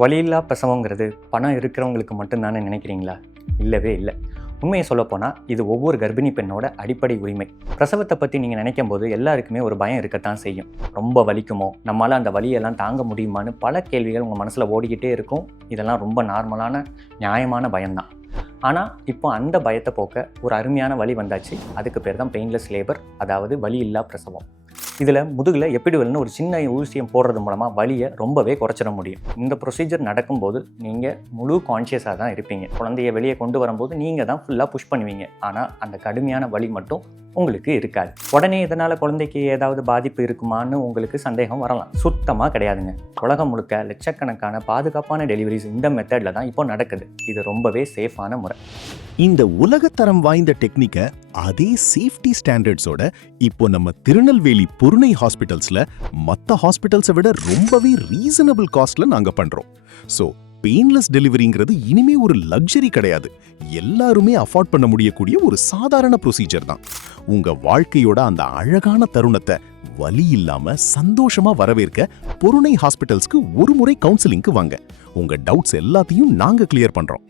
வலியில்லா பிரசவங்கிறது பணம் இருக்கிறவங்களுக்கு மட்டும்தானே நினைக்கிறீங்களா? இல்லவே இல்லை. உண்மையை சொல்லப்போனால் இது ஒவ்வொரு கர்ப்பிணி பெண்ணோட அடிப்படை உரிமை. பிரசவத்தை பற்றி நீங்கள் நினைக்கும் போது எல்லாருக்குமே ஒரு பயம் இருக்கத்தான் செய்யும். ரொம்ப வலிக்குமோ, நம்மளால் அந்த வலியெல்லாம் தாங்க முடியுமான்னு பல கேள்விகள் உங்கள் மனசில் ஓடிக்கிட்டே இருக்கும். இதெல்லாம் ரொம்ப நார்மலான நியாயமான பயம்தான். ஆனால் இப்போ அந்த பயத்தை போக்க ஒரு அருமையான வழி வந்தாச்சு. அதுக்கு பேர் தான் பெயின்லெஸ் லேபர், அதாவது வலி இல்லா பிரசவம். இதில் முதுகில் எப்பிடுவல்னு ஒரு சின்ன ஊசியம் போடுறது மூலமாக வலியை ரொம்பவே குறைச்சிட முடியும். இந்த ப்ரொசீஜர் நடக்கும்போது நீங்கள் முழு கான்ஷியஸாக தான் இருப்பீங்க. குழந்தைய வெளியே கொண்டு வரும்போது நீங்கள் தான் ஃபுல்லாக புஷ் பண்ணுவீங்க. ஆனால் அந்த கடுமையான வலி மட்டும் உங்களுக்கு இருக்காது. உடனே இதனால் குழந்தைக்கு ஏதாவது பாதிப்பு இருக்குமான்னு உங்களுக்கு சந்தேகம் வரலாம். சுத்தமாக கிடையாதுங்க. உலகம் முழுக்க லட்சக்கணக்கான பாதுகாப்பான டெலிவரிஸ் இந்த மெத்தடில் தான் இப்போ நடக்குது. இது ரொம்பவே சேஃபான முறை. இந்த உலகத்தரம் வாய்ந்த டெக்னிக்கை அதே சேஃப்டி ஸ்டாண்டர்ட்ஸோட இப்போ நம்ம திருநெல்வேலி புருணை ஹாஸ்பிட்டல்ஸ்ல மற்ற ஹாஸ்பிட்டல்ஸை விட ரொம்பவே ரீசனபிள் காஸ்ட்ல நாங்க பண்றோம். ஸோ பெயின்லெஸ் டெலிவரிங்கிறது இனிமே ஒரு லக்ஸரி கிடையாது. எல்லாருமே அஃபோர்ட் பண்ண முடியக்கூடிய ஒரு சாதாரண ப்ரொசீஜர் தான். உங்க வாழ்க்கையோட அந்த அழகான தருணத்தை வலி இல்லாம சந்தோஷமா வரவேற்க புருணை ஹாஸ்பிட்டல்ஸ்க்கு ஒரு முறை கவுன்சிலிங்க்கு வாங்க. உங்க டவுட்ஸ் எல்லாத்தையும் நாங்க கிளியர் பண்றோம்.